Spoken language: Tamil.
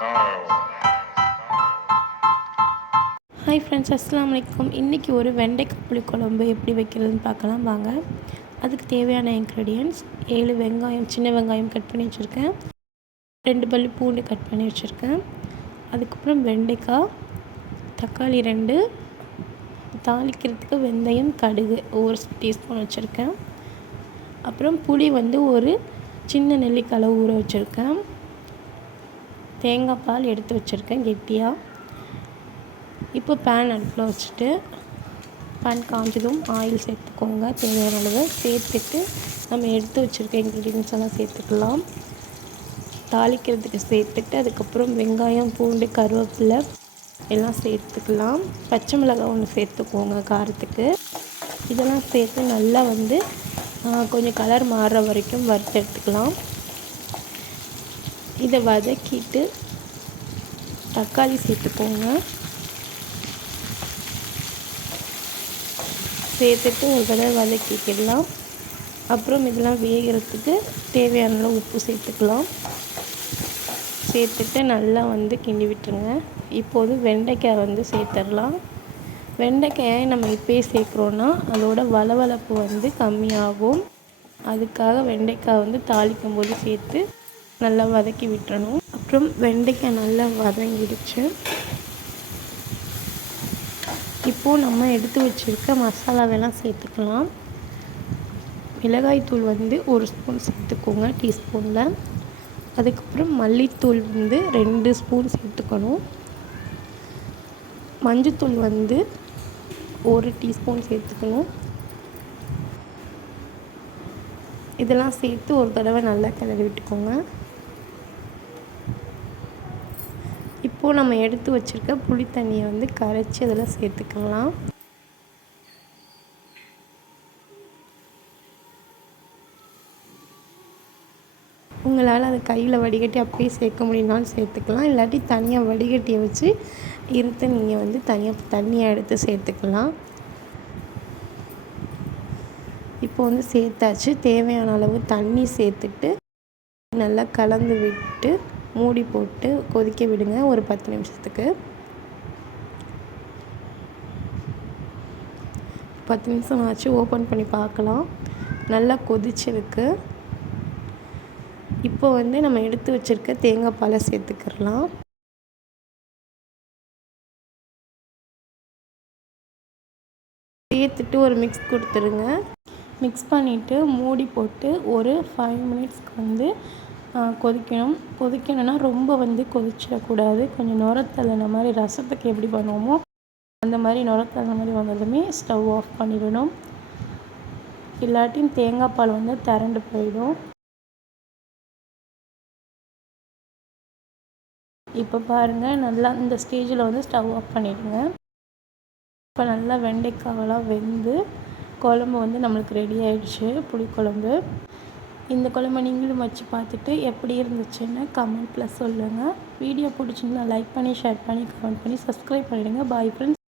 ஹாய் ஃப்ரெண்ட்ஸ், அஸ்ஸலாமு அலைக்கும். இன்றைக்கி ஒரு வெண்டைக்காய் புளிக்குழம்பு எப்படி வைக்கிறதுன்னு பார்க்கலாம் வாங்க. அதுக்கு தேவையான இன்க்ரீடியன்ட்ஸ் 7 வெங்காயம், சின்ன வெங்காயம் கட் பண்ணி வச்சுருக்கேன். 2 பல் பூண்டு கட் பண்ணி வச்சுருக்கேன். அதுக்கப்புறம் வெண்டைக்காய், தக்காளி 2, தாளிக்கிறதுக்கு வெந்தயம், கடுகு ஒரு டீஸ்பூன் வச்சுருக்கேன். அப்புறம் புளி ஒரு சின்ன நெல்லிக்காய் ஊற வச்சுருக்கேன். தேங்காய் பால் எடுத்து வச்சுருக்கேன் கெட்டியாக. இப்போ பேன் அடுப்பில் வச்சுட்டு பேன் காஞ்சதும் ஆயில் சேர்த்துக்கோங்க. தேவையான அளவு சேர்த்துட்டு நம்ம எடுத்து வச்சுருக்க இன்க்ரீடியன்ஸ் எல்லாம் சேர்த்துக்கலாம். தாளிக்கிறதுக்கு சேர்த்துட்டு அதுக்கப்புறம் வெங்காயம், பூண்டு, கருவேப்பிலை எல்லாம் சேர்த்துக்கலாம். பச்சை மிளகாய் ஒன்று சேர்த்துக்கோங்க காரத்துக்கு. இதெல்லாம் சேர்த்து நல்லா கொஞ்சம் கலர் மாறுற வரைக்கும் வறுத்து எடுத்துக்கலாம். இதை வதக்கிட்டு தக்காளி சேர்த்துக்கோங்க. சேர்த்துட்டு ஒரு தடவை வதக்கிக்கலாம். அப்புறம் இதெல்லாம் வேகிறதுக்கு தேவையான அளவு உப்பு சேர்த்துக்கலாம். சேர்த்துட்டு நல்லா கிண்டி விட்டுருங்க. இப்போது வெண்டைக்காய் சேர்த்துடலாம். வெண்டைக்காயை நம்ம இப்போயே சேர்க்குறோன்னா அதோட வளவளப்பு கம்மியாகும். அதுக்காக வெண்டைக்காய் தாளிக்கும் போது சேர்த்து நல்லா வதக்கி விட்டுறணும். அப்புறம் வெண்டைக்காய் நல்லா வதங்கிடுச்சு. இப்போது நம்ம எடுத்து வச்சுருக்க மசாலாவெல்லாம் சேர்த்துக்கலாம். மிளகாய்த்தூள் 1 ஸ்பூன் சேர்த்துக்கோங்க டீஸ்பூனில். அதுக்கப்புறம் மல்லித்தூள் 2 ஸ்பூன் சேர்த்துக்கணும். மஞ்சத்தூள் 1 டீஸ்பூன் சேர்த்துக்கணும். இதெல்லாம் சேர்த்து ஒரு தடவை நல்லா கிளறி விட்டுக்கோங்க. இப்போது நம்ம எடுத்து வச்சுருக்க புளி தண்ணியை கரைச்சி அதில் சேர்த்துக்கலாம். உங்களால் அதை கையில் வடிகட்டி அப்படியே சேர்க்க முடியும்னாலும் சேர்த்துக்கலாம். இல்லாட்டி தனியாக வடிகட்டியை வச்சு இருத்து நீங்கள் தனியாக தண்ணியை எடுத்து சேர்த்துக்கலாம். இப்போ சேர்த்தாச்சு. தேவையான அளவு தண்ணி சேர்த்துட்டு நல்லா கலந்து விட்டு மூடி போட்டு கொதிக்க விடுங்க ஒரு 10 நிமிஷத்துக்கு. 10 நிமிஷம் ஆச்சு. ஓப்பன் பண்ணி பார்க்கலாம். நல்லா கொதிச்சிருக்கு. இப்போ நம்ம எடுத்து வச்சுருக்க தேங்காய் பாலை சேர்த்துக்கிறலாம். சேர்த்துட்டு ஒரு மிக்ஸ் கொடுத்துருங்க. மிக்ஸ் பண்ணிவிட்டு மூடி போட்டு ஒரு 5 மினிட்ஸ்க்கு கொதிக்கணும்னா ரொம்ப கொதிச்சிடக்கூடாது. கொஞ்சம் நுரத்தள்ளின மாதிரி ரசத்துக்கு எப்படி பண்ணுவோமோ அந்த மாதிரி நுரத்தள்ளின மாதிரி வந்ததுமே ஸ்டவ் ஆஃப் பண்ணிடணும். இல்லாட்டியும் தேங்காய் பால் திரண்டு போயிடும். இப்போ பாருங்கள், நல்லா இந்த ஸ்டேஜில் ஸ்டவ் ஆஃப் பண்ணிவிடுங்க. இப்போ நல்லா வெண்டைக்காவெல்லாம் வெந்து குழம்பு நம்மளுக்கு ரெடி ஆகிடுச்சு. புளிக்குழம்பு. இந்த குழம்பு நீங்களும் வச்சு பார்த்துட்டு எப்படி இருந்துச்சுன்னு கமெண்ட்டில் சொல்லுங்கள். வீடியோ பிடிச்சிருந்தா லைக் பண்ணி, ஷேர் பண்ணி, கமெண்ட் பண்ணி, சப்ஸ்கிரைப் பண்ணிவிடுங்க. Bye friends.